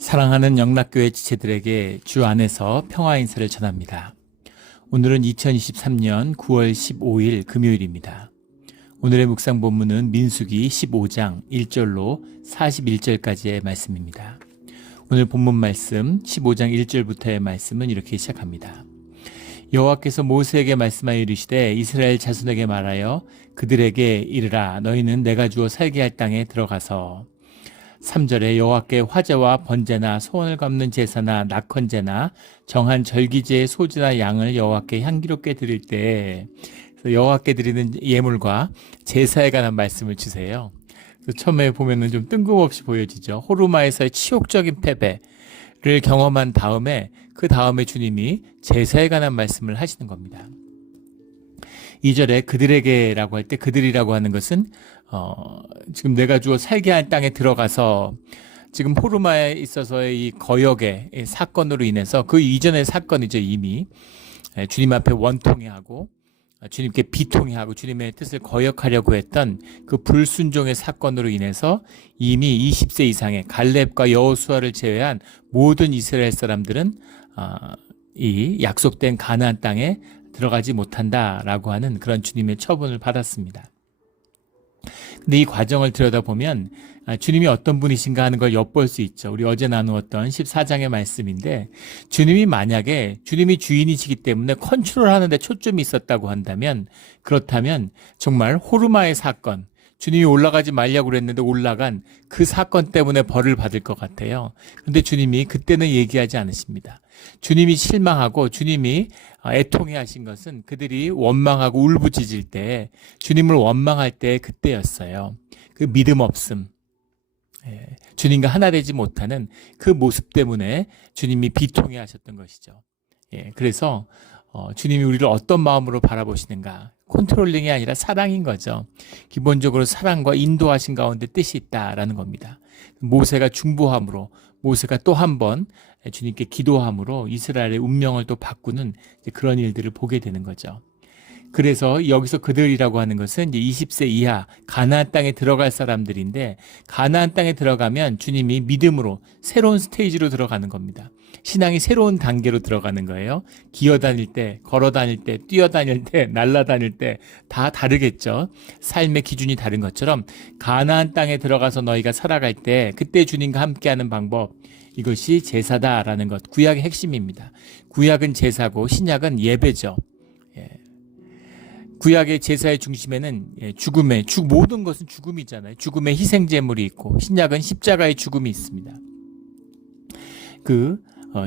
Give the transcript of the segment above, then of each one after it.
사랑하는 영락교회 지체들에게 주 안에서 평화 인사를 전합니다. 오늘은 2023년 9월 15일 금요일입니다. 오늘의 묵상 본문은 민수기 15장 1절로 41절까지의 말씀입니다. 오늘 본문 말씀 15장 1절부터의 말씀은 이렇게 시작합니다. 여호와께서 모세에게 말씀하여 이르시되 이스라엘 자손에게 말하여 그들에게 이르라. 너희는 내가 주어 살게 할 땅에 들어가서 3절에 여호와께 화제와 번제나 소원을 갚는 제사나 낙헌제나 정한 절기제의 소지나 양을 여호와께 향기롭게 드릴 때 여호와께 드리는 예물과 제사에 관한 말씀을 주세요. 처음에 보면은 좀 뜬금없이 보여지죠. 호르마에서의 치욕적인 패배를 경험한 다음에 그 다음에 주님이 제사에 관한 말씀을 하시는 겁니다. 2절에 그들에게라고 할 때 그들이라고 하는 것은 지금 내가 주어 살게 할 땅에 들어가서 지금 호르마에 있어서의 이 거역의 사건으로 인해서 그 이전의 사건이죠. 이미 주님 앞에 원통해하고 주님께 비통해하고 주님의 뜻을 거역하려고 했던 그 불순종의 사건으로 인해서 이미 20세 이상의 갈렙과 여호수아를 제외한 모든 이스라엘 사람들은 이 약속된 가나안 땅에 들어가지 못한다라고 하는 그런 주님의 처분을 받았습니다. 근데 이 과정을 들여다보면 주님이 어떤 분이신가 하는 걸 엿볼 수 있죠. 우리 어제 나누었던 14장의 말씀인데 주님이 만약에 주님이 주인이시기 때문에 컨트롤하는 데 초점이 있었다고 한다면 그렇다면 정말 호르마의 사건, 주님이 올라가지 말려고 그랬는데 올라간 그 사건 때문에 벌을 받을 것 같아요. 근데 주님이 그때는 얘기하지 않으십니다. 주님이 실망하고 주님이 애통해 하신 것은 그들이 원망하고 울부짖을 때 주님을 원망할 때 그때였어요. 그 믿음 없음, 주님과 하나 되지 못하는 그 모습 때문에 주님이 비통해 하셨던 것이죠. 그래서 주님이 우리를 어떤 마음으로 바라보시는가, 컨트롤링이 아니라 사랑인 거죠. 기본적으로 사랑과 인도하신 가운데 뜻이 있다라는 겁니다. 모세가 중보함으로, 모세가 또 한 번 주님께 기도함으로 이스라엘의 운명을 또 바꾸는 그런 일들을 보게 되는 거죠. 그래서 여기서 그들이라고 하는 것은 이제 20세 이하 가나안 땅에 들어갈 사람들인데 가나안 땅에 들어가면 주님이 믿음으로 새로운 스테이지로 들어가는 겁니다. 신앙이 새로운 단계로 들어가는 거예요. 기어다닐 때, 걸어다닐 때, 뛰어다닐 때, 날아다닐 때 다 다르겠죠. 삶의 기준이 다른 것처럼 가나안 땅에 들어가서 너희가 살아갈 때 그때 주님과 함께하는 방법, 이것이 제사다라는 것, 구약의 핵심입니다. 구약은 제사고 신약은 예배죠. 구약의 제사의 중심에는 모든 것은 죽음이잖아요. 죽음의 희생제물이 있고 신약은 십자가의 죽음이 있습니다.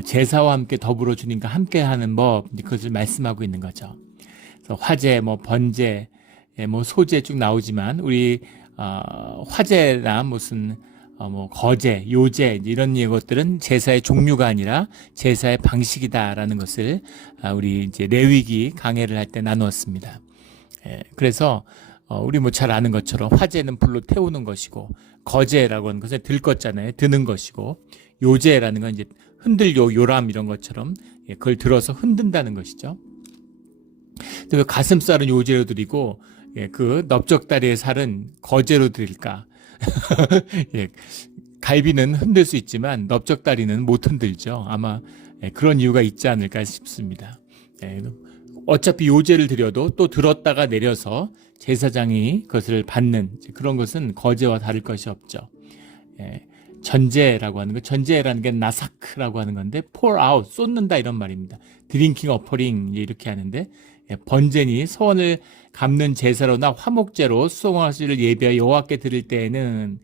제사와 함께 더불어 주님과 함께하는 법, 그것을 말씀하고 있는 거죠. 그래서 화제, 번제, 소제 쭉 나오지만 우리 화제나 무슨 거제, 요제 이런 것들은 제사의 종류가 아니라 제사의 방식이다라는 것을 우리 이제 레위기 강해를 할 때 나누었습니다. 그래서 우리 잘 아는 것처럼 화제는 불로 태우는 것이고 거제라고 하는 것은 들 껐잖아요. 드는 것이고 요제라는 건 이제 요람 이런 것처럼 그걸 들어서 흔든다는 것이죠. 그 가슴살은 요제로 드리고 그 넓적다리의 살은 거제로 드릴까? 갈비는 흔들 수 있지만 넓적다리는 못 흔들죠. 아마 그런 이유가 있지 않을까 싶습니다. 어차피 요제를 드려도 또 들었다가 내려서 제사장이 그것을 받는 그런 것은 거제와 다를 것이 없죠. 전제라고 하는 거, 전제라는 게 나사크라고 하는 건데 pour out, 쏟는다 이런 말입니다. 드링킹 어퍼링 이렇게 하는데 번제니 소원을 갚는 제사로나 화목제로 수송화수를 예비하여 여호와께 드릴 때에는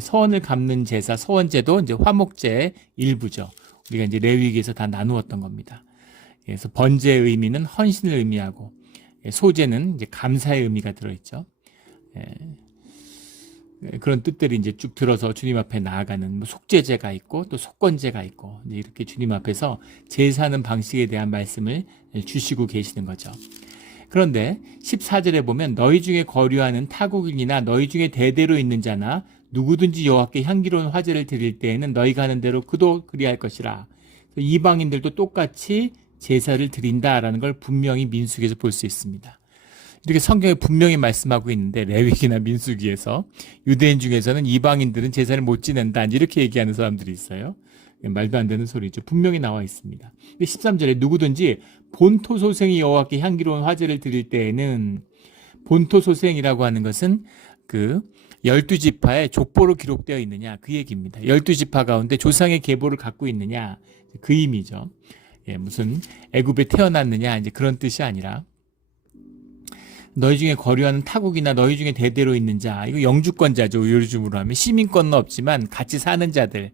소원을 갚는 제사, 소원제도 이제 화목제의 일부죠. 우리가 이제 레위기에서 다 나누었던 겁니다. 그래서 번제의 의미는 헌신을 의미하고 소제는 이제 감사의 의미가 들어있죠. 그런 뜻들이 이제 쭉 들어서 주님 앞에 나아가는 속죄제가 있고 또 속건제가 있고 이렇게 주님 앞에서 제사하는 방식에 대한 말씀을 주시고 계시는 거죠. 그런데 14절에 보면 너희 중에 거류하는 타국인이나 너희 중에 대대로 있는 자나 누구든지 여호와께 향기로운 화제를 드릴 때에는 너희가 하는 대로 그도 그리할 것이라. 이방인들도 똑같이 제사를 드린다라는 걸 분명히 민수기에서 볼 수 있습니다. 이렇게 성경에 분명히 말씀하고 있는데 레위기나 민수기에서 유대인 중에서는 이방인들은 제사를 못 지낸다 이렇게 얘기하는 사람들이 있어요. 말도 안 되는 소리죠. 분명히 나와 있습니다. 13절에 누구든지 본토소생이 여호와께 향기로운 화제를 드릴 때에는, 본토소생이라고 하는 것은 그 12지파의 족보로 기록되어 있느냐, 그 얘기입니다. 12지파 가운데 조상의 계보를 갖고 있느냐, 그 의미죠. 무슨 애굽에 태어났느냐 이제 그런 뜻이 아니라, 너희 중에 거류하는 타국이나 너희 중에 대대로 있는 자, 이거 영주권자죠. 요즘으로 하면 시민권은 없지만 같이 사는 자들,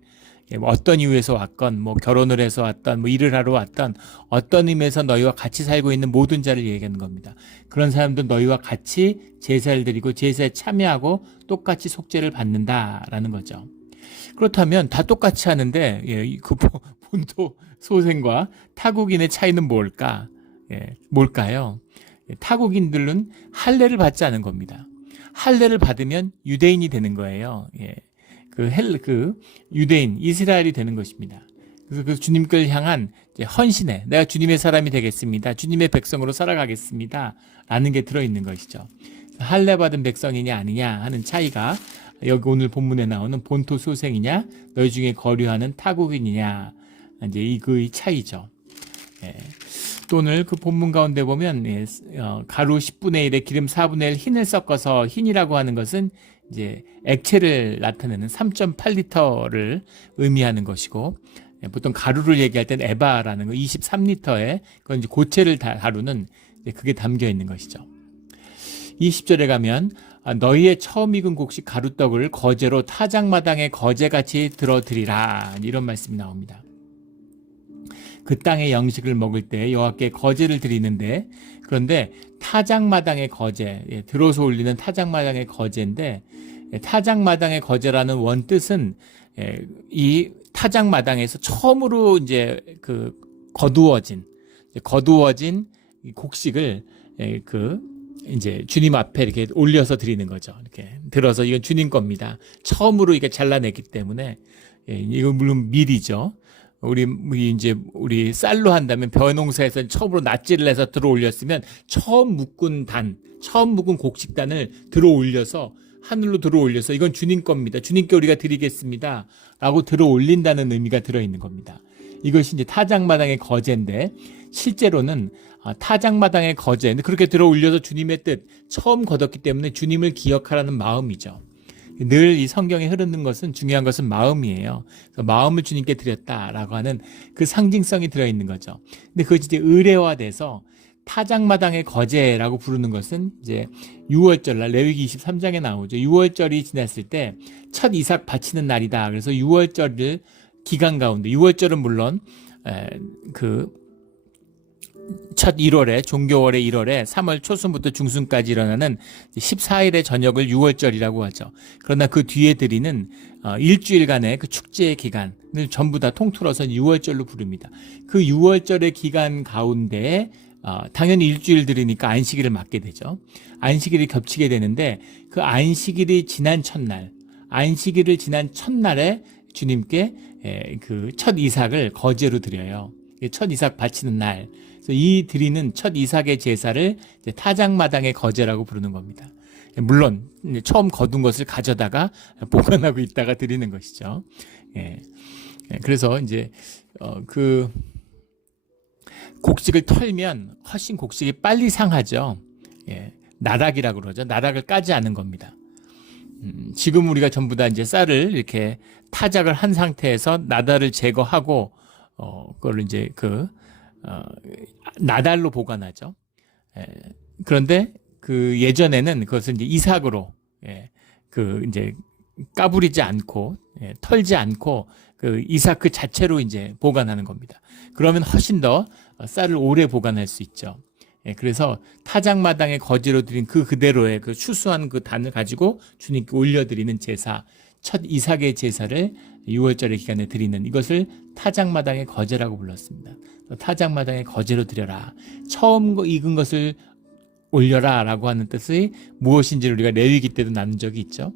어떤 이유에서 왔건, 뭐 결혼을 해서 왔던, 뭐 일을 하러 왔던, 어떤 의미에서 너희와 같이 살고 있는 모든 자를 얘기하는 겁니다. 그런 사람들 너희와 같이 제사를 드리고 제사에 참여하고 똑같이 속죄를 받는다라는 거죠. 그렇다면 다 똑같이 하는데, 그 본토 소생과 타국인의 차이는 뭘까? 뭘까요? 타국인들은 할례를 받지 않은 겁니다. 할례를 받으면 유대인이 되는 거예요. 그 유대인, 이스라엘이 되는 것입니다. 그래서 그 주님을 향한 헌신에, 내가 주님의 사람이 되겠습니다. 주님의 백성으로 살아가겠습니다. 라는 게 들어있는 것이죠. 할례 받은 백성이냐 아니냐 하는 차이가 여기 오늘 본문에 나오는 본토 소생이냐, 너희 중에 거류하는 타국인이냐, 이제 이 차이죠. 또 오늘 그 본문 가운데 보면 가루 10분의 1에 기름 4분의 1 흰을 섞어서, 흰이라고 하는 것은 이제 액체를 나타내는 3.8리터를 의미하는 것이고, 보통 가루를 얘기할 땐 에바라는 거 23리터에 그건 이제 고체를 다루는 그게 담겨 있는 것이죠. 20절에 가면 너희의 처음 익은 곡식 가루떡을 거제로 타작마당에 거제같이 들어드리라, 이런 말씀이 나옵니다. 그 땅의 양식을 먹을 때 여호와께 거제를 드리는데, 그런데 타작마당의 거제, 들어서 올리는 타작마당의 거제인데, 타작마당의 거제라는 원뜻은 이 타작마당에서 처음으로 이제 그 거두어진 곡식을 이제 주님 앞에 이렇게 올려서 드리는 거죠. 이렇게 들어서 이건 주님 겁니다. 처음으로 이게 잘라냈기 때문에, 이건 물론 밀이죠. 우리 쌀로 한다면 벼농사에서 처음으로 낫지를 해서 들어 올렸으면 처음 묶은 곡식단을 들어 올려서 하늘로 들어 올려서 이건 주님 겁니다. 주님께 우리가 드리겠습니다. 라고 들어 올린다는 의미가 들어 있는 겁니다. 이것이 이제 타작마당의 거제인데, 실제로는 타작마당의 거제, 그렇게 들어 올려서 주님의 뜻, 처음 거뒀기 때문에 주님을 기억하라는 마음이죠. 늘 이 성경에 흐르는 것은, 중요한 것은 마음이에요. 그래서 마음을 주님께 드렸다라고 하는 그 상징성이 들어있는 거죠. 근데 그것이 이제 의례화돼서 타작마당의 거제라고 부르는 것은 이제 6월절날 레위기 23장에 나오죠. 6월절이 지났을 때 첫 이삭 바치는 날이다. 그래서 6월절을 기간 가운데, 6월절은 물론 첫 1월에, 종교월의 1월에 3월 초순부터 중순까지 일어나는 14일의 저녁을 6월절이라고 하죠. 그러나 그 뒤에 드리는 일주일간의 그 축제의 기간을 전부 다 통틀어서 6월절로 부릅니다. 그 6월절의 기간 가운데 당연히 일주일 드리니까 안식일을 맞게 되죠. 안식일이 겹치게 되는데, 그 안식일이 지난 첫날, 안식일을 지난 첫날에 주님께 그 첫 이삭을 거제로 드려요. 첫 이삭 바치는 날. 그래서 이 드리는 첫 이삭의 제사를 이제 타작마당의 거제라고 부르는 겁니다. 물론 처음 거둔 것을 가져다가 보관하고 있다가 드리는 것이죠. 그래서 이제 그 곡식을 털면 훨씬 곡식이 빨리 상하죠. 나락이라고 그러죠. 나락을 까지 않은 겁니다. 지금 우리가 전부 다 이제 쌀을 이렇게 타작을 한 상태에서 나달을 제거하고 그걸 이제 나달로 보관하죠. 그런데 그 예전에는 그것을 이제 이삭으로 이제 까부리지 않고 털지 않고 그 이삭 그 자체로 이제 보관하는 겁니다. 그러면 훨씬 더 쌀을 오래 보관할 수 있죠. 그래서 타작마당에 거제로 드린 그 그대로의 그 추수한 그 단을 가지고 주님께 올려드리는 제사, 첫 이삭의 제사를 6월절의 기간에 드리는, 이것을 타작마당의 거제라고 불렀습니다. 타작마당의 거제로 드려라. 처음 익은 것을 올려라 라고 하는 뜻이 무엇인지를 우리가 레위기 때도 나눈 적이 있죠.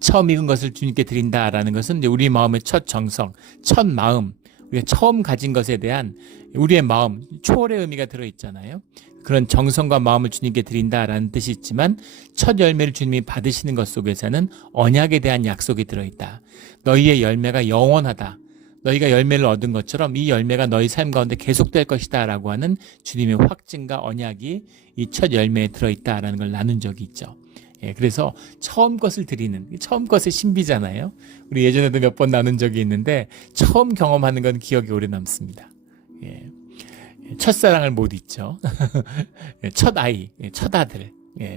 처음 익은 것을 주님께 드린다라는 것은 이제 우리 마음의 첫 정성, 첫 마음, 우리가 처음 가진 것에 대한 우리의 마음, 초월의 의미가 들어있잖아요. 그런 정성과 마음을 주님께 드린다라는 뜻이 있지만 첫 열매를 주님이 받으시는 것 속에서는 언약에 대한 약속이 들어있다. 너희의 열매가 영원하다. 너희가 열매를 얻은 것처럼 이 열매가 너희 삶 가운데 계속될 것이다 라고 하는 주님의 확증과 언약이 이 첫 열매에 들어있다라는 걸 나눈 적이 있죠. 그래서 처음 것을 드리는, 처음 것의 신비잖아요. 우리 예전에도 몇 번 나눈 적이 있는데 처음 경험하는 건 기억이 오래 남습니다. 첫사랑을 못 잊죠. 첫 아이, 첫 아들,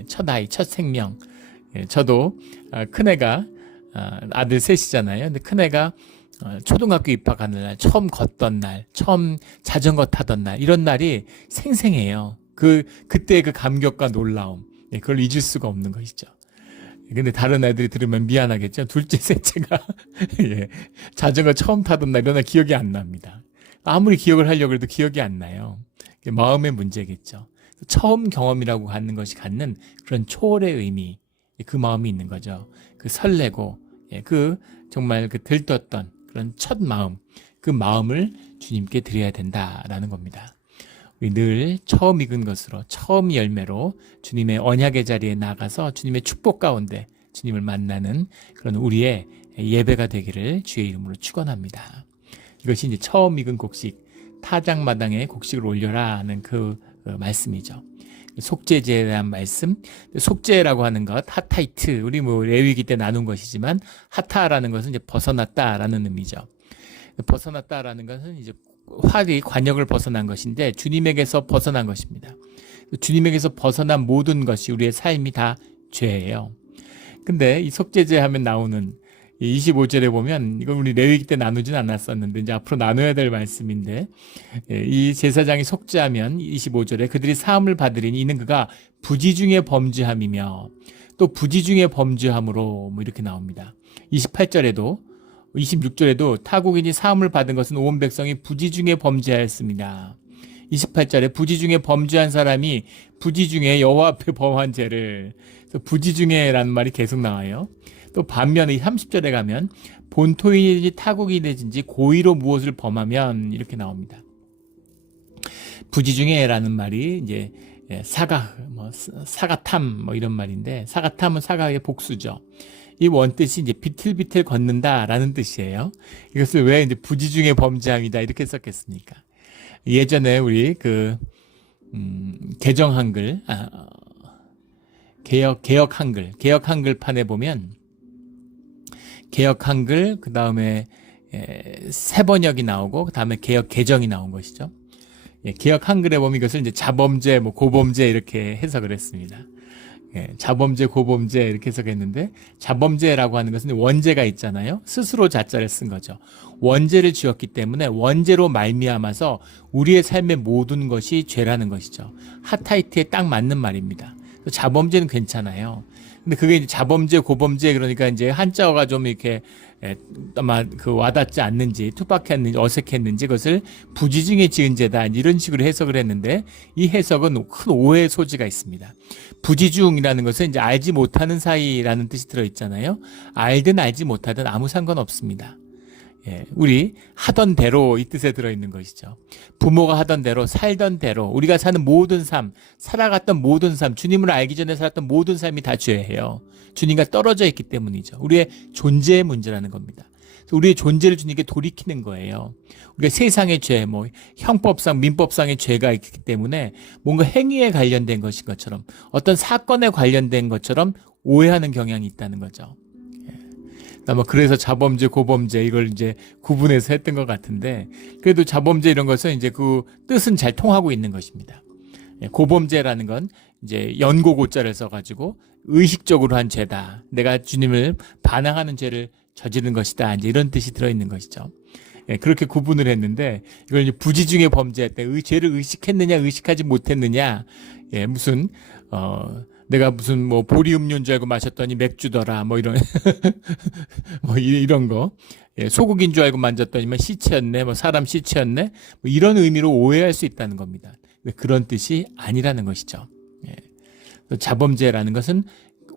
첫 아이, 첫 생명. 저도 큰애가 아들 셋이잖아요. 근데 큰애가 초등학교 입학하는 날, 처음 걷던 날, 처음 자전거 타던 날, 이런 날이 생생해요. 그때 그 감격과 놀라움, 그걸 잊을 수가 없는 것이죠. 근데 다른 애들이 들으면 미안하겠죠. 둘째, 셋째가 자전거 처음 타던 날, 이런 날 기억이 안 납니다. 아무리 기억을 하려고 해도 기억이 안 나요. 마음의 문제겠죠. 처음 경험이라고 갖는 것이 갖는 그런 초월의 의미, 그 마음이 있는 거죠. 그 설레고, 정말 들떴던 그런 첫 마음, 그 마음을 주님께 드려야 된다라는 겁니다. 우리 늘 처음 익은 것으로, 처음 열매로 주님의 언약의 자리에 나가서 주님의 축복 가운데 주님을 만나는 그런 우리의 예배가 되기를 주의 이름으로 축원합니다. 이것이 이제 처음 익은 곡식, 타작마당에 곡식을 올려라 하는 그 말씀이죠. 속죄제에 대한 말씀, 속죄라고 하는 것, 하타이트, 우리 레위기 때 나눈 것이지만 하타라는 것은 이제 벗어났다라는 의미죠. 벗어났다라는 것은 이제 활이 관역을 벗어난 것인데 주님에게서 벗어난 것입니다. 주님에게서 벗어난 모든 것이 우리의 삶이 다 죄예요. 근데 이 속죄제 하면 나오는 25절에 보면 이건 우리 레위기 때 나누진 않았었는데 이제 앞으로 나눠야 될 말씀인데 이 제사장이 속죄하면 25절에 그들이 사함을 받으리니 이는 그가 부지 중에 범죄함이며 또 부지 중에 범죄함으로 이렇게 나옵니다. 28절에도 26절에도 타국인이 사함을 받은 것은 온 백성이 부지 중에 범죄하였습니다. 28절에 부지 중에 범죄한 사람이 부지 중에 여호와 앞에 범한 죄를, 그래서 부지 중에라는 말이 계속 나와요. 또 반면에 30절에 가면 본토인이든지 타국인이든지 고의로 무엇을 범하면 이렇게 나옵니다. 부지 중에라는 말이 이제 사가탐 이런 말인데, 사가탐은 사가의 복수죠. 이 원뜻이 이제 비틀비틀 걷는다라는 뜻이에요. 이것을 왜 이제 부지 중에 범죄함이다 이렇게 썼겠습니까? 예전에 우리 개정 한글, 개역 한글판에 보면 개역 한글, 그 다음에 새 번역이 나오고, 그 다음에 개역 개정이 나온 것이죠. 개역 한글에 보면 이것을 이제 자범죄, 고범죄 이렇게 해석을 했습니다. 자범죄, 고범죄 이렇게 해석했는데, 자범죄라고 하는 것은 원죄가 있잖아요. 스스로 자자를 쓴 거죠. 원죄를 지었기 때문에 원죄로 말미암아서 우리의 삶의 모든 것이 죄라는 것이죠. 하타이트에 딱 맞는 말입니다. 자범죄는 괜찮아요. 근데 그게 이제 자범죄, 고범죄, 그러니까 이제 한자어가 좀 이렇게 아마 와닿지 않는지, 투박했는지, 어색했는지 그것을 부지 중에 지은 죄다 이런 식으로 해석을 했는데, 이 해석은 큰 오해의 소지가 있습니다. 부지 중이라는 것은 이제 알지 못하는 사이라는 뜻이 들어있잖아요. 알든 알지 못하든 아무 상관없습니다. 우리 하던 대로 이 뜻에 들어있는 것이죠. 부모가 하던 대로, 살던 대로, 우리가 사는 모든 삶, 살아갔던 모든 삶, 주님을 알기 전에 살았던 모든 삶이 다 죄예요. 주님과 떨어져 있기 때문이죠. 우리의 존재의 문제라는 겁니다. 우리의 존재를 주님께 돌이키는 거예요. 우리가 세상의 죄, 형법상, 민법상의 죄가 있기 때문에 뭔가 행위에 관련된 것인 것처럼, 어떤 사건에 관련된 것처럼 오해하는 경향이 있다는 거죠. 그래서 자범죄, 고범죄 이걸 이제 구분해서 했던 것 같은데, 그래도 자범죄 이런 것은 이제 그 뜻은 잘 통하고 있는 것입니다. 고범죄라는 건 이제 연고고자를 써가지고 의식적으로 한 죄다. 내가 주님을 반항하는 죄를 저지른 것이다. 이제 이런 뜻이 들어있는 것이죠. 그렇게 구분을 했는데, 이걸 이제 부지 중에 범죄했다. 죄를 의식했느냐, 의식하지 못했느냐, 내가 무슨 보리 음료인 줄 알고 마셨더니 맥주더라, 이런 이런 거, 소고기인 줄 알고 만졌더니만 시체였네, 사람 시체였네, 이런 의미로 오해할 수 있다는 겁니다. 그런 뜻이 아니라는 것이죠. 자범죄라는 것은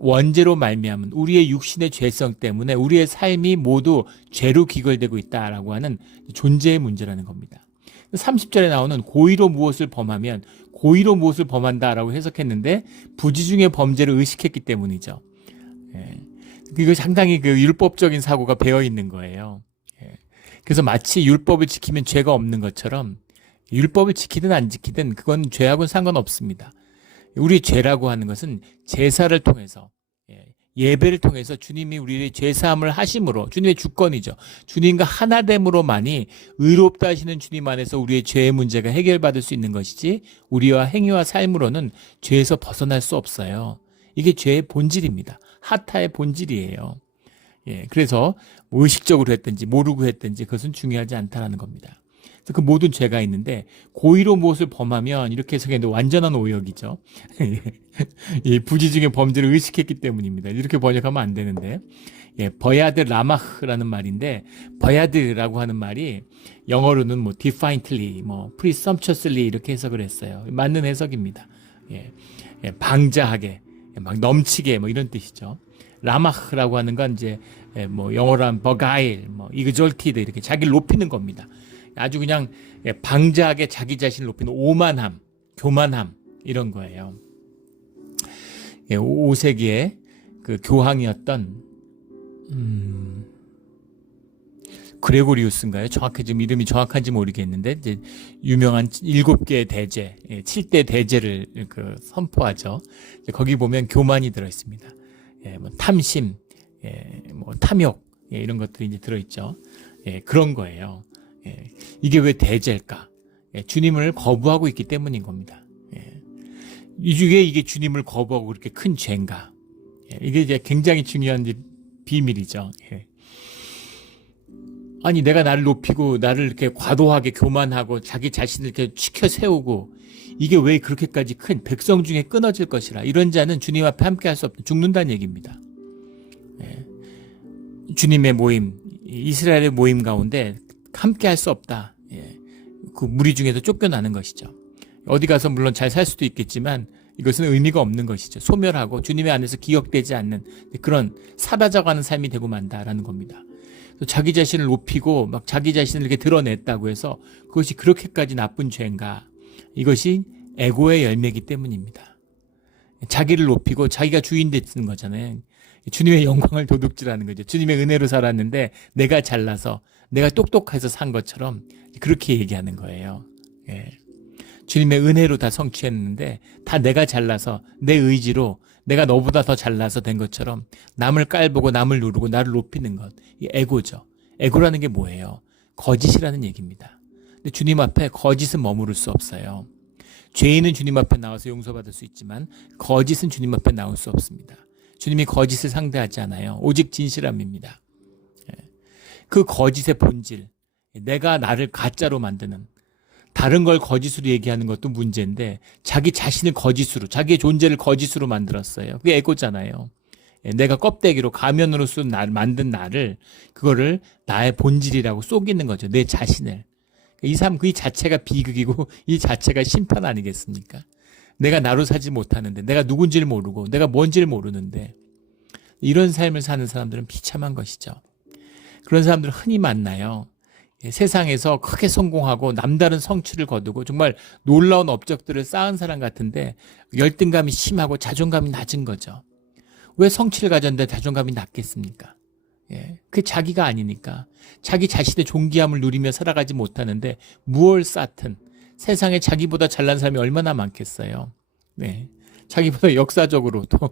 원죄로 말미암은 우리의 육신의 죄성 때문에 우리의 삶이 모두 죄로 귀결되고 있다라고 하는 존재의 문제라는 겁니다. 30절에 나오는 고의로 무엇을 범하면 고의로 무엇을 범한다라고 해석했는데 부지 중에 범죄를 의식했기 때문이죠. 예. 이거 상당히 그 율법적인 사고가 배어 있는 거예요. 예. 그래서 마치 율법을 지키면 죄가 없는 것처럼 율법을 지키든 안 지키든 그건 죄하고는 상관없습니다. 우리 죄라고 하는 것은 제사를 통해서 예배를 통해서 주님이 우리의 죄사함을 하심으로 주님의 주권이죠. 주님과 하나됨으로만이 의롭다 하시는 주님 안에서 우리의 죄의 문제가 해결받을 수 있는 것이지 우리와 행위와 삶으로는 죄에서 벗어날 수 없어요. 이게 죄의 본질입니다. 하타의 본질이에요. 예, 그래서 의식적으로 했든지 모르고 했든지 그것은 중요하지 않다라는 겁니다. 그래서 그 모든 죄가 있는데 고의로 무엇을 범하면 이렇게 해석했는데 완전한 오역이죠. 이 부지 중에 범죄를 의식했기 때문입니다. 이렇게 번역하면 안 되는데 버야드 라마흐라는 말인데 버야드라고 하는 말이 영어로는 뭐 defiantly, 뭐 presumptuously 이렇게 해석을 했어요. 맞는 해석입니다. 방자하게, 막 넘치게 뭐 이런 뜻이죠. 라마흐라고 하는 건 이제 뭐 영어로 하면 버가일, 뭐 exalted 이렇게 자기를 높이는 겁니다. 아주 그냥 방자하게 자기 자신을 높이는 오만함, 교만함 이런 거예요. 5세기에 그 교황이었던 그레고리우스인가요? 정확히 지금 이름이 정확한지 모르겠는데 이제 유명한 7개의 대제, 7대 대제를 그 선포하죠. 거기 보면 교만이 들어 있습니다. 뭐 탐심, 뭐 탐욕 이런 것들이 이제 들어 있죠. 그런 거예요. 이게 왜 대제일까? 주님을 거부하고 있기 때문인 겁니다. 이 중에 이게 주님을 거부하고 그렇게 큰 죄인가? 이게 이제 굉장히 중요한 비밀이죠. 아니 내가 나를 높이고 나를 이렇게 과도하게 교만하고 자기 자신을 이렇게 치켜 세우고 이게 왜 그렇게까지 큰 백성 중에 끊어질 것이라 이런 자는 주님 앞에 함께 할 수 없다. 죽는다는 얘기입니다. 주님의 모임, 이스라엘의 모임 가운데 함께 할 수 없다. 그 무리 중에서 쫓겨나는 것이죠. 어디 가서 물론 잘 살 수도 있겠지만 이것은 의미가 없는 것이죠. 소멸하고 주님의 안에서 기억되지 않는 그런 사라져가는 삶이 되고 만다라는 겁니다. 자기 자신을 높이고 막 자기 자신을 이렇게 드러냈다고 해서 그것이 그렇게까지 나쁜 죄인가? 이것이 에고의 열매이기 때문입니다. 자기를 높이고 자기가 주인 됐는 거잖아요. 주님의 영광을 도둑질하는 거죠. 주님의 은혜로 살았는데 내가 잘나서 내가 똑똑해서 산 것처럼 그렇게 얘기하는 거예요. 주님의 은혜로 다 성취했는데 다 내가 잘나서 내 의지로 내가 너보다 더 잘나서 된 것처럼 남을 깔보고 남을 누르고 나를 높이는 것. 이 에고죠. 에고라는 게 뭐예요? 거짓이라는 얘기입니다. 근데 주님 앞에 거짓은 머무를 수 없어요. 죄인은 주님 앞에 나와서 용서받을 수 있지만 거짓은 주님 앞에 나올 수 없습니다. 주님이 거짓을 상대하지 않아요. 오직 진실함입니다. 그 거짓의 본질, 내가 나를 가짜로 만드는 다른 걸 거짓으로 얘기하는 것도 문제인데 자기 자신을 거짓으로, 자기의 존재를 거짓으로 만들었어요. 그게 에고잖아요. 내가 껍데기로 가면으로 만든 나를 그거를 나의 본질이라고 속이는 거죠. 내 자신을. 이 삶 그 자체가 비극이고 이 자체가 심판 아니겠습니까? 내가 나로 살지 못하는데 내가 누군지를 모르고 내가 뭔지를 모르는데 이런 삶을 사는 사람들은 비참한 것이죠. 그런 사람들은 흔히 만나요. 세상에서 크게 성공하고 남다른 성취를 거두고 정말 놀라운 업적들을 쌓은 사람 같은데 열등감이 심하고 자존감이 낮은 거죠. 왜 성취를 가졌는데 자존감이 낮겠습니까? 그게 자기가 아니니까. 자기 자신의 존귀함을 누리며 살아가지 못하는데 무얼 쌓든 세상에 자기보다 잘난 사람이 얼마나 많겠어요. 자기보다 역사적으로 또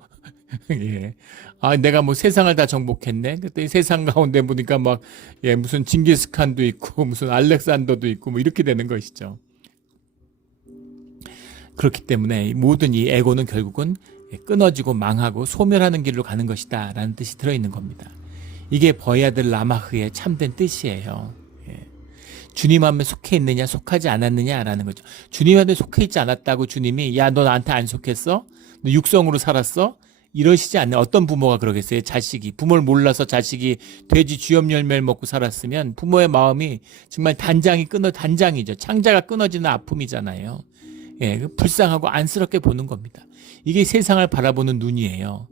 내가 뭐 세상을 다 정복했네. 그때 세상 가운데 보니까 막 무슨 징기스칸도 있고 무슨 알렉산더도 있고 뭐 이렇게 되는 것이죠. 그렇기 때문에 모든 이 에고는 결국은 끊어지고 망하고 소멸하는 길로 가는 것이다 라는 뜻이 들어있는 겁니다. 이게 버야들 라마흐의 참된 뜻이에요. 주님 앞에 속해 있느냐 속하지 않았느냐라는 거죠. 주님 앞에 속해 있지 않았다고 주님이 야 너 나한테 안 속했어? 너 육성으로 살았어? 이러시지 않는 어떤 부모가 그러겠어요. 자식이 부모를 몰라서 자식이 돼지 쥐염 열매를 먹고 살았으면 부모의 마음이 정말 단장이죠. 창자가 끊어지는 아픔이잖아요. 불쌍하고 안쓰럽게 보는 겁니다. 이게 세상을 바라보는 눈이에요.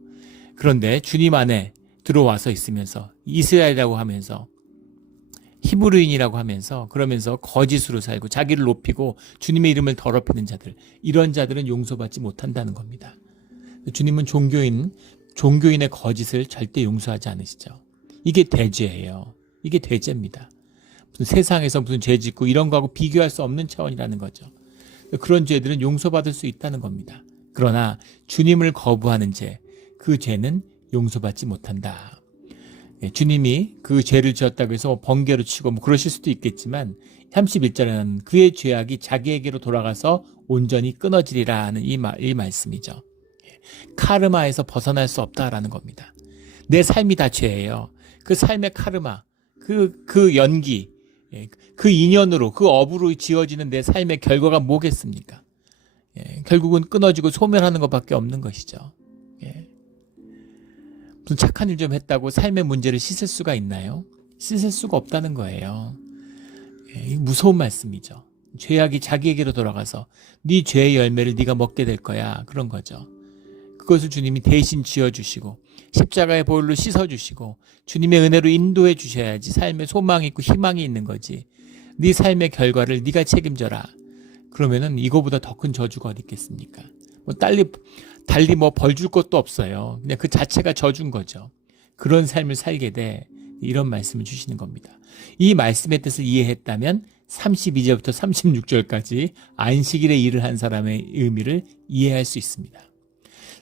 그런데 주님 안에 들어와서 있으면서 이스라엘이라고 하면서 히브리인이라고 하면서 그러면서 거짓으로 살고 자기를 높이고 주님의 이름을 더럽히는 자들, 이런 자들은 용서받지 못한다는 겁니다. 주님은 종교인의 거짓을 절대 용서하지 않으시죠. 이게 대죄예요. 이게 대죄입니다. 무슨 세상에서 무슨 죄 짓고 이런 거하고 비교할 수 없는 차원이라는 거죠. 그런 죄들은 용서받을 수 있다는 겁니다. 그러나 주님을 거부하는 죄, 그 죄는 용서받지 못한다. 주님이 그 죄를 지었다고 해서 번개로 치고 뭐 그러실 수도 있겠지만 31절에는 그의 죄악이 자기에게로 돌아가서 온전히 끊어지리라 하는 이 말씀이죠. 카르마에서 벗어날 수 없다라는 겁니다. 내 삶이 다 죄예요. 그 삶의 카르마, 그 연기, 그 인연으로, 그 업으로 지어지는 내 삶의 결과가 뭐겠습니까? 결국은 끊어지고 소멸하는 것밖에 없는 것이죠. 무슨 착한 일 좀 했다고 삶의 문제를 씻을 수가 있나요? 씻을 수가 없다는 거예요. 무서운 말씀이죠. 죄악이 자기에게로 돌아가서 네 죄의 열매를 네가 먹게 될 거야, 그런 거죠. 그것을 주님이 대신 지어주시고 십자가의 보혈로 씻어주시고 주님의 은혜로 인도해 주셔야지 삶에 소망이 있고 희망이 있는 거지. 네 삶의 결과를 네가 책임져라. 그러면은 이거보다 더 큰 저주가 어디 있겠습니까? 달리 뭐 벌 줄 것도 없어요. 그냥 그 자체가 저주인 거죠. 그런 삶을 살게 돼. 이런 말씀을 주시는 겁니다. 이 말씀의 뜻을 이해했다면 32절부터 36절까지 안식일에 일을 한 사람의 의미를 이해할 수 있습니다.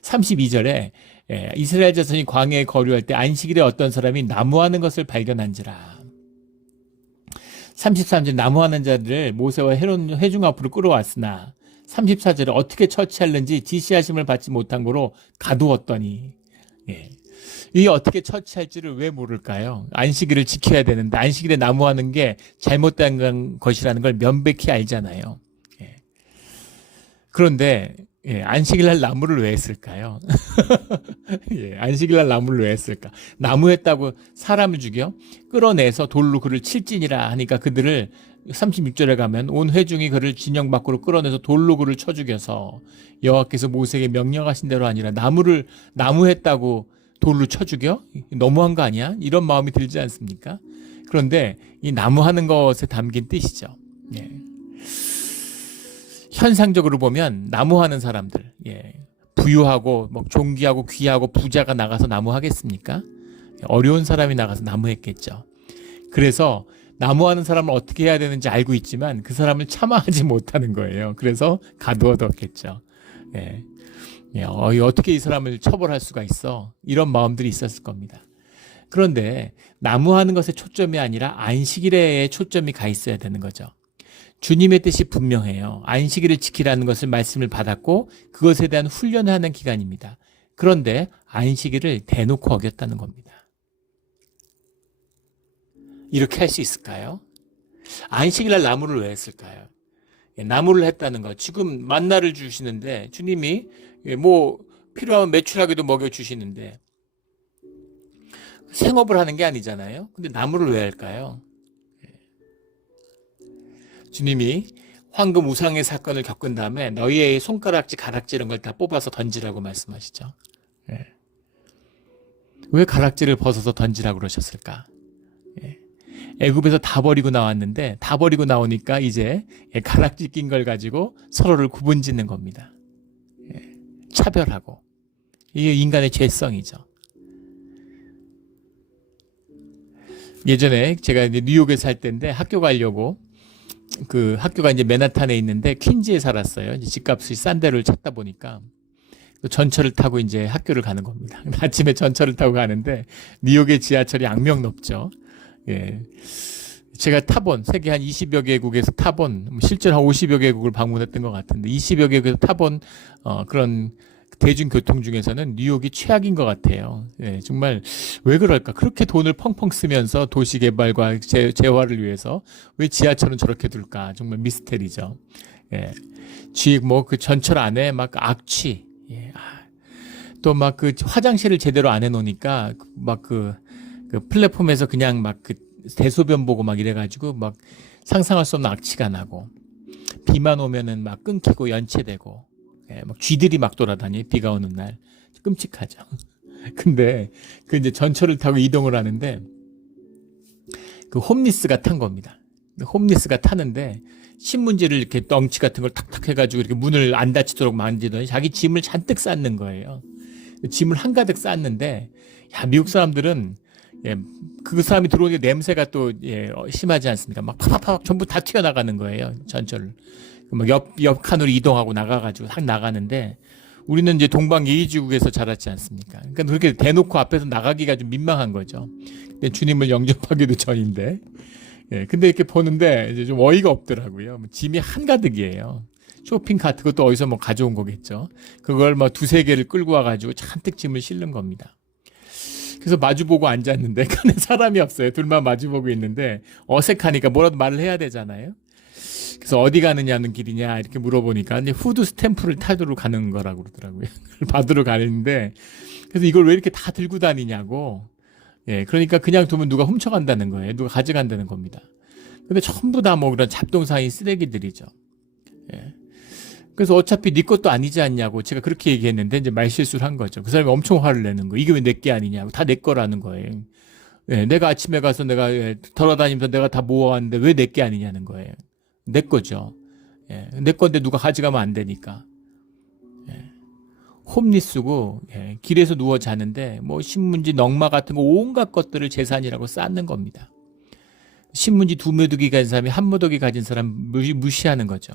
32절에 이스라엘 자손이 광야에 거류할 때 안식일에 어떤 사람이 나무하는 것을 발견한지라. 33절 나무하는 자들을 모세와 회중 앞으로 끌어왔으나 34절에 어떻게 처치하는지 지시하심을 받지 못한 거로 가두었더니, 이 어떻게 처치할지를 왜 모를까요? 안식일을 지켜야 되는데 안식일에 나무하는 게 잘못된 것이라는 걸 명백히 알잖아요. 그런데 안식일 날 나무를 왜 했을까요? 안식일 날 나무를 왜 했을까? 나무했다고 사람을 죽여 끌어내서 돌로 그를 칠지니라 하니까 그들을 36절에 가면 온 회중이 그를 진영 밖으로 끌어내서 돌로 그를 쳐 죽여서 여호와께서 모세에게 명령하신 대로 아니라 나무했다고 돌로 쳐 죽여? 너무한 거 아니야? 이런 마음이 들지 않습니까? 그런데 이 나무하는 것에 담긴 뜻이죠. 현상적으로 보면 나무하는 사람들, 부유하고 뭐 존귀하고 귀하고 부자가 나가서 나무하겠습니까? 어려운 사람이 나가서 나무했겠죠. 그래서 나무하는 사람을 어떻게 해야 되는지 알고 있지만 그 사람을 참아하지 못하는 거예요. 그래서 가두어뒀겠죠. 어떻게 이 사람을 처벌할 수가 있어? 이런 마음들이 있었을 겁니다. 그런데 나무하는 것에 초점이 아니라 안식일에 초점이 가 있어야 되는 거죠. 주님의 뜻이 분명해요. 안식일을 지키라는 것을 말씀을 받았고 그것에 대한 훈련을 하는 기간입니다. 그런데 안식일을 대놓고 어겼다는 겁니다. 이렇게 할 수 있을까요? 안식일날 나무를 왜 했을까요? 나무를 했다는 거. 지금 만나를 주시는데 주님이 뭐 필요하면 메추라기도 먹여주시는데 생업을 하는 게 아니잖아요. 근데 나무를 왜 할까요? 주님이 황금 우상의 사건을 겪은 다음에 너희의 손가락질, 가락질 이런 걸 다 뽑아서 던지라고 말씀하시죠. 왜 가락질을 벗어서 던지라고 그러셨을까? 애굽에서 다 버리고 나왔는데 다 버리고 나오니까 이제 가락질 낀 걸 가지고 서로를 구분짓는 겁니다. 차별하고. 이게 인간의 죄성이죠. 예전에 제가 이제 뉴욕에 살 때인데 학교 가려고 그 학교가 이제 맨하탄에 있는데 퀸즈에 살았어요. 이제 집값이 싼 데를 찾다 보니까 전철을 타고 이제 학교를 가는 겁니다. 아침에 전철을 타고 가는데 뉴욕의 지하철이 악명 높죠. 제가 타본 세계 한 20여 개국에서 타본 실제로 한 50여 개국을 방문했던 것 같은데 20여 개국에서 타본 그런 대중교통 중에서는 뉴욕이 최악인 것 같아요. 정말 왜 그럴까? 그렇게 돈을 펑펑 쓰면서 도시 개발과 재화를 위해서 왜 지하철은 저렇게 둘까? 정말 미스테리죠. 그 전철 안에 막 악취, 또 막 그 화장실을 제대로 안 해놓으니까 막 그 플랫폼에서 그냥 막 그 대소변 보고 막 이래가지고 막 상상할 수 없는 악취가 나고 비만 오면은 막 끊기고 연체되고. 막 쥐들이 막 돌아다니 비가 오는 날 끔찍하죠. 근데 그 이제 전철을 타고 이동을 하는데 그 홈리스가 탄 겁니다. 홈리스가 타는데 신문지를 이렇게 덩치 같은 걸 탁탁 해가지고 이렇게 문을 안 닫히도록 만지더니 자기 짐을 잔뜩 쌓는 거예요. 짐을 한가득 쌓는데, 야, 미국 사람들은, 예, 그 사람이 들어오니까 냄새가 또, 예, 심하지 않습니까? 막 팍팍팍 전부 다 튀어나가는 거예요. 전철을. 막 옆 칸으로 이동하고 나가가지고 딱 나가는데, 우리는 이제 동방예의지국에서 자랐지 않습니까? 그러니까 그렇게 대놓고 앞에서 나가기가 좀 민망한 거죠. 근데 주님을 영접하기도 전인데, 예, 근데 이렇게 보는데 이제 좀 어이가 없더라고요. 짐이 한가득이에요. 쇼핑 카트, 그것도 어디서 뭐 가져온 거겠죠. 그걸 뭐 두세 개를 끌고 와가지고 잔뜩 짐을 실는 겁니다. 그래서 마주보고 앉았는데, 칸에 사람이 없어요. 둘만 마주보고 있는데, 어색하니까 뭐라도 말을 해야 되잖아요. 그래서 어디 가느냐는 길이냐, 이렇게 물어보니까, 이제 후드 스탬프를 타도록 가는 거라고 그러더라고요. 받으러 가는데, 그래서 이걸 왜 이렇게 다 들고 다니냐고. 예, 그러니까 그냥 두면 누가 훔쳐간다는 거예요. 누가 가져간다는 겁니다. 근데 전부 다 뭐 그런 잡동사니 쓰레기들이죠. 예. 그래서 어차피 네 것도 아니지 않냐고 제가 그렇게 얘기했는데 이제 말실수를 한 거죠. 그 사람이 엄청 화를 내는 거예요. 이게 왜 내 게 아니냐고. 다 내 거라는 거예요. 예, 내가 아침에 가서 내가 돌아다니면서 내가 다 모아왔는데 왜 내 게 아니냐는 거예요. 내 거죠. 예, 내 건데 누가 가져가면 안 되니까. 예. 홈리스고, 예, 길에서 누워 자는데 뭐 신문지, 넝마 같은 거 온갖 것들을 재산이라고 쌓는 겁니다. 신문지 2무더기 가진 사람이 1무더기 가진 사람 무시하는 거죠.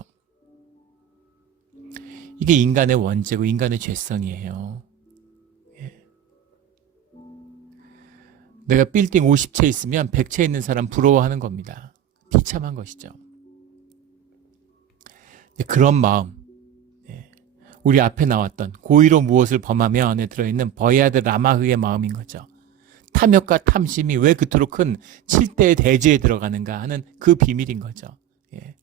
이게 인간의 원죄고 인간의 죄성이에요. 예. 내가 빌딩 50채 있으면 100채 있는 사람 부러워하는 겁니다. 비참한 것이죠. 그런 마음, 우리 앞에 나왔던 고의로 무엇을 범하면에 들어있는 버야드 라마흐의 마음인 거죠. 탐욕과 탐심이 왜 그토록 큰 7대의 대지에 들어가는가 하는 그 비밀인 거죠. 예.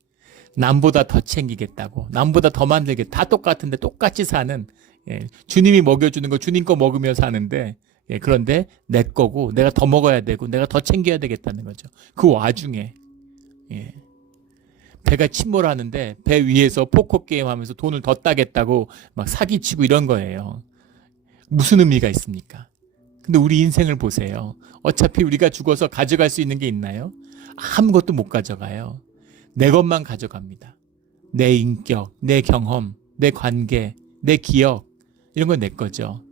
남보다 더 챙기겠다고, 남보다 더 만들겠다. 다 똑같은데 똑같이 사는, 예. 주님이 먹여주는 거 주님 거 먹으며 사는데, 예. 그런데 내 거고 내가 더 먹어야 되고 내가 더 챙겨야 되겠다는 거죠. 그 와중에, 예. 배가 침몰하는데 배 위에서 포커 게임 하면서 돈을 더 따겠다고 막 사기치고 이런 거예요. 무슨 의미가 있습니까? 근데 우리 인생을 보세요. 어차피 우리가 죽어서 가져갈 수 있는 게 있나요? 아무것도 못 가져가요. 내 것만 가져갑니다. 내 인격, 내 경험, 내 관계, 내 기억, 이런 건 내 거죠.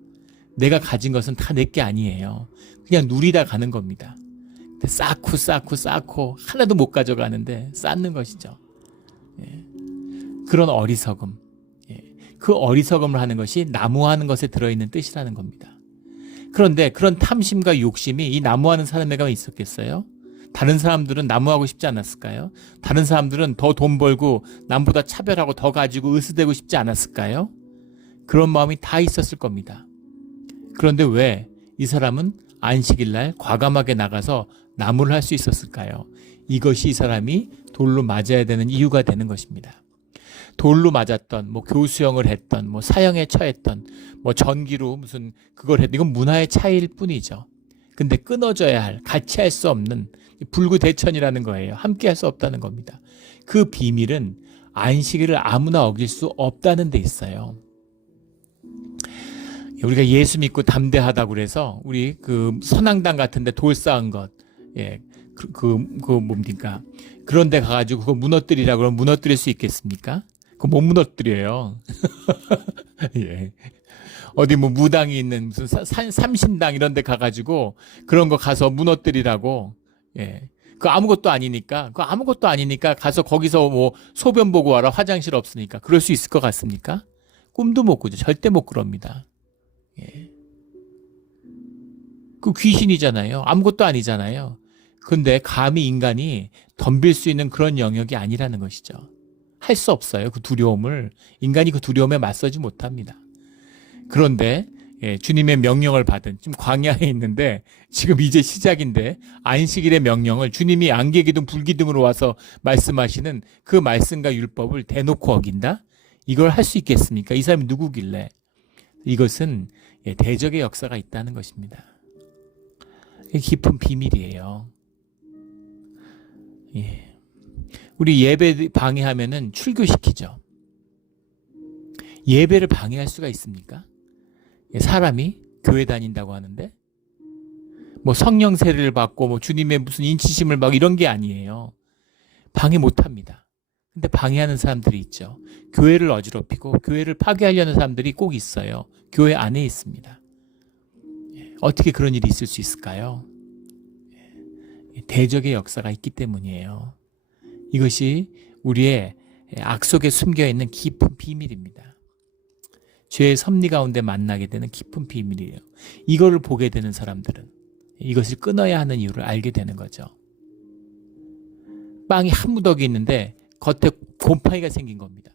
내가 가진 것은 다 내 게 아니에요. 그냥 누리다 가는 겁니다. 쌓고 하나도 못 가져가는데 쌓는 것이죠. 예. 그런 어리석음, 예. 그 어리석음을 하는 것이 나무하는 것에 들어있는 뜻이라는 겁니다. 그런데 그런 탐심과 욕심이 이 나무하는 사람에게 있었겠어요? 다른 사람들은 나무하고 싶지 않았을까요? 다른 사람들은 더 돈 벌고 남보다 차별하고 더 가지고 으스대고 싶지 않았을까요? 그런 마음이 다 있었을 겁니다. 그런데 왜 이 사람은 안식일날 과감하게 나가서 나무를 할 수 있었을까요? 이것이 이 사람이 돌로 맞아야 되는 이유가 되는 것입니다. 돌로 맞았던, 뭐 교수형을 했던, 뭐 사형에 처했던, 뭐 전기로 무슨 그걸 했던, 이건 문화의 차이일 뿐이죠. 근데 끊어져야 할, 같이 할 수 없는 불구대천이라는 거예요. 함께 할 수 없다는 겁니다. 그 비밀은 안식일을 아무나 어길 수 없다는 데 있어요. 우리가 예수 믿고 담대하다고 그래서 우리 그 선앙당 같은데 돌 쌓은 것, 예, 뭡니까? 그런데 가가지고 그거 무너뜨리라 그러면 무너뜨릴 수 있겠습니까? 그거 못 무너뜨려요. 예. 어디 뭐 무당이 있는 무슨 삼신당 이런 데 가가지고 그런 거 가서 무너뜨리라고, 예. 그거 아무것도 아니니까 가서 거기서 뭐 소변 보고 와라, 화장실 없으니까. 그럴 수 있을 것 같습니까? 꿈도 못 꾸죠. 절대 못 그럽니다. 예. 그 귀신이잖아요. 아무것도 아니잖아요. 근데 감히 인간이 덤빌 수 있는 그런 영역이 아니라는 것이죠. 할 수 없어요. 그 두려움을. 인간이 그 두려움에 맞서지 못합니다. 그런데 예, 주님의 명령을 받은, 지금 광야에 있는데 지금 이제 시작인데 안식일의 명령을 주님이 안개기둥 불기둥으로 와서 말씀하시는 그 말씀과 율법을 대놓고 어긴다? 이걸 할 수 있겠습니까? 이 사람이 누구길래? 이것은 예, 대적의 역사가 있다는 것입니다. 깊은 비밀이에요. 예. 우리 예배 방해하면은 출교시키죠. 예배를 방해할 수가 있습니까? 사람이 교회 다닌다고 하는데 뭐 성령 세례를 받고 뭐 주님의 무슨 인치심을 막 이런 게 아니에요. 방해 못 합니다. 근데 방해하는 사람들이 있죠. 교회를 어지럽히고 교회를 파괴하려는 사람들이 꼭 있어요. 교회 안에 있습니다. 어떻게 그런 일이 있을 수 있을까요? 대적의 역사가 있기 때문이에요. 이것이 우리의 악 속에 숨겨있는 깊은 비밀입니다. 죄의 섭리 가운데 만나게 되는 깊은 비밀이에요. 이거를 보게 되는 사람들은 이것을 끊어야 하는 이유를 알게 되는 거죠. 빵이 한 무더기 있는데 겉에 곰팡이가 생긴 겁니다.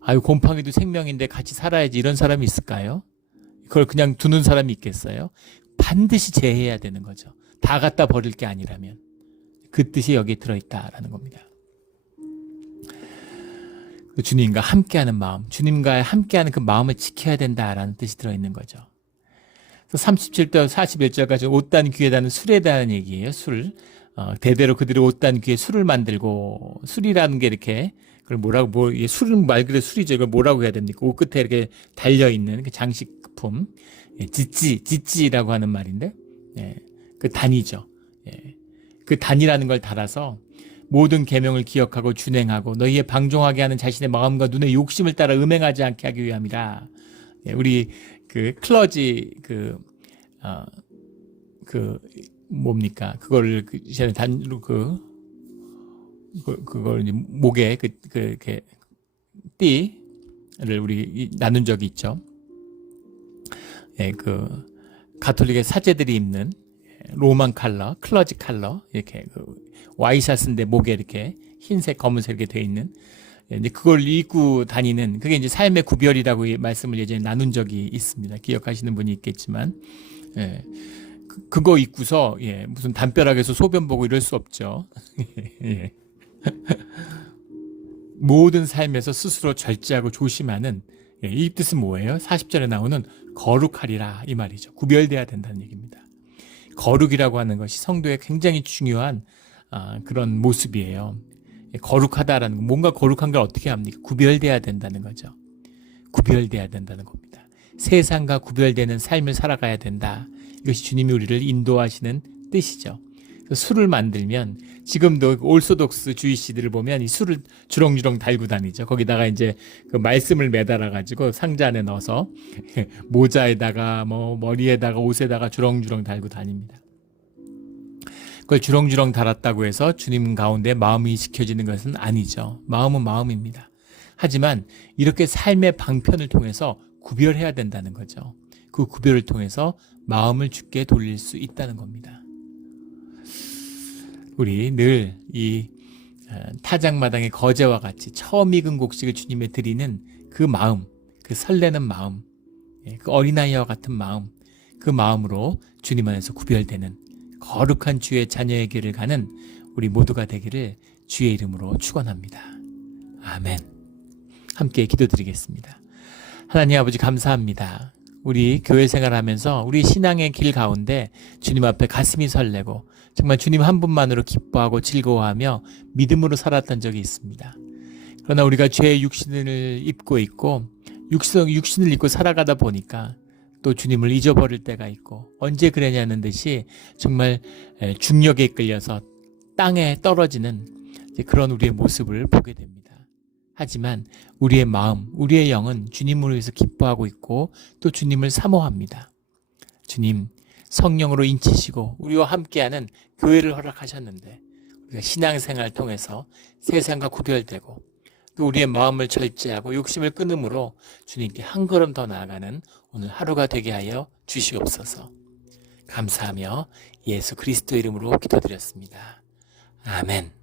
아유, 곰팡이도 생명인데 같이 살아야지, 이런 사람이 있을까요? 그걸 그냥 두는 사람이 있겠어요? 반드시 제해해야 되는 거죠. 다 갖다 버릴 게 아니라면. 그 뜻이 여기에 들어있다라는 겁니다. 주님과 함께하는 마음, 주님과 함께하는 그 마음을 지켜야 된다라는 뜻이 들어있는 거죠. 37절 41절까지 옷단 귀에다는 술에 대한 얘기예요. 술. 대대로 그들이 옷단 귀에 술을 만들고, 술이라는 게 이렇게, 그걸 뭐라고, 술은 말 그대로 술이죠. 이걸 뭐라고 해야 됩니까? 옷 끝에 이렇게 달려있는 그 장식품. 지찌라고 하는 말인데, 그 단이죠. 그 단이라는 걸 달아서 모든 계명을 기억하고 준행하고 너희의 방종하게 하는 자신의 마음과 눈의 욕심을 따라 음행하지 않게 하기 위함이라. 우리 그 클러지 뭡니까? 그걸 이제 단로 그걸 이제 목에 이렇게 띠를 우리 나눈 적이 있죠. 그 가톨릭의 사제들이 입는 로만 칼러, 클러지 칼러, 이렇게 와이셔츠인데 목에 이렇게 흰색, 검은색 이렇게 돼 있는, 이제 그걸 입고 다니는, 그게 이제 삶의 구별이라고 말씀을 예전에 나눈 적이 있습니다. 기억하시는 분이 있겠지만, 그거 입고서 무슨 담벼락에서 소변 보고 이럴 수 없죠. 모든 삶에서 스스로 절제하고 조심하는, 이 뜻은 뭐예요? 40절에 나오는 거룩하리라, 이 말이죠. 구별돼야 된다는 얘기입니다. 거룩이라고 하는 것이 성도의 굉장히 중요한 그런 모습이에요. 거룩하다라는 거, 뭔가 거룩한 걸 어떻게 합니까? 구별돼야 된다는 거죠. 구별돼야 된다는 겁니다. 세상과 구별되는 삶을 살아가야 된다. 이것이 주님이 우리를 인도하시는 뜻이죠. 술을 만들면 지금도 올소독스 주의시들을 보면 이 술을 주렁주렁 달고 다니죠. 거기다가 이제 그 말씀을 매달아 가지고 상자 안에 넣어서 모자에다가 뭐 머리에다가 옷에다가 주렁주렁 달고 다닙니다. 그걸 주렁주렁 달았다고 해서 주님 가운데 마음이 지켜지는 것은 아니죠. 마음은 마음입니다. 하지만 이렇게 삶의 방편을 통해서 구별해야 된다는 거죠. 그 구별을 통해서 마음을 주께 돌릴 수 있다는 겁니다. 우리 늘 이 타작마당의 거제와 같이 처음 익은 곡식을 주님에 드리는 그 마음, 그 설레는 마음, 그 어린아이와 같은 마음, 그 마음으로 주님 안에서 구별되는 거룩한 주의 자녀의 길을 가는 우리 모두가 되기를 주의 이름으로 축원합니다. 아멘. 함께 기도드리겠습니다. 하나님 아버지, 감사합니다. 우리 교회 생활하면서 우리 신앙의 길 가운데 주님 앞에 가슴이 설레고 정말 주님 한 분만으로 기뻐하고 즐거워하며 믿음으로 살았던 적이 있습니다. 그러나 우리가 죄의 육신을 입고 있고 육신을 입고 살아가다 보니까 또 주님을 잊어버릴 때가 있고, 언제 그러냐는 듯이 정말 중력에 이끌려서 땅에 떨어지는 그런 우리의 모습을 보게 됩니다. 하지만 우리의 마음, 우리의 영은 주님을 위해서 기뻐하고 있고 또 주님을 사모합니다. 주님, 성령으로 인치시고 우리와 함께하는 교회를 허락하셨는데 우리가 신앙생활을 통해서 세상과 구별되고 또 우리의 마음을 절제하고 욕심을 끊음으로 주님께 한 걸음 더 나아가는 오늘 하루가 되게 하여 주시옵소서. 감사하며 예수 그리스도 이름으로 기도드렸습니다. 아멘.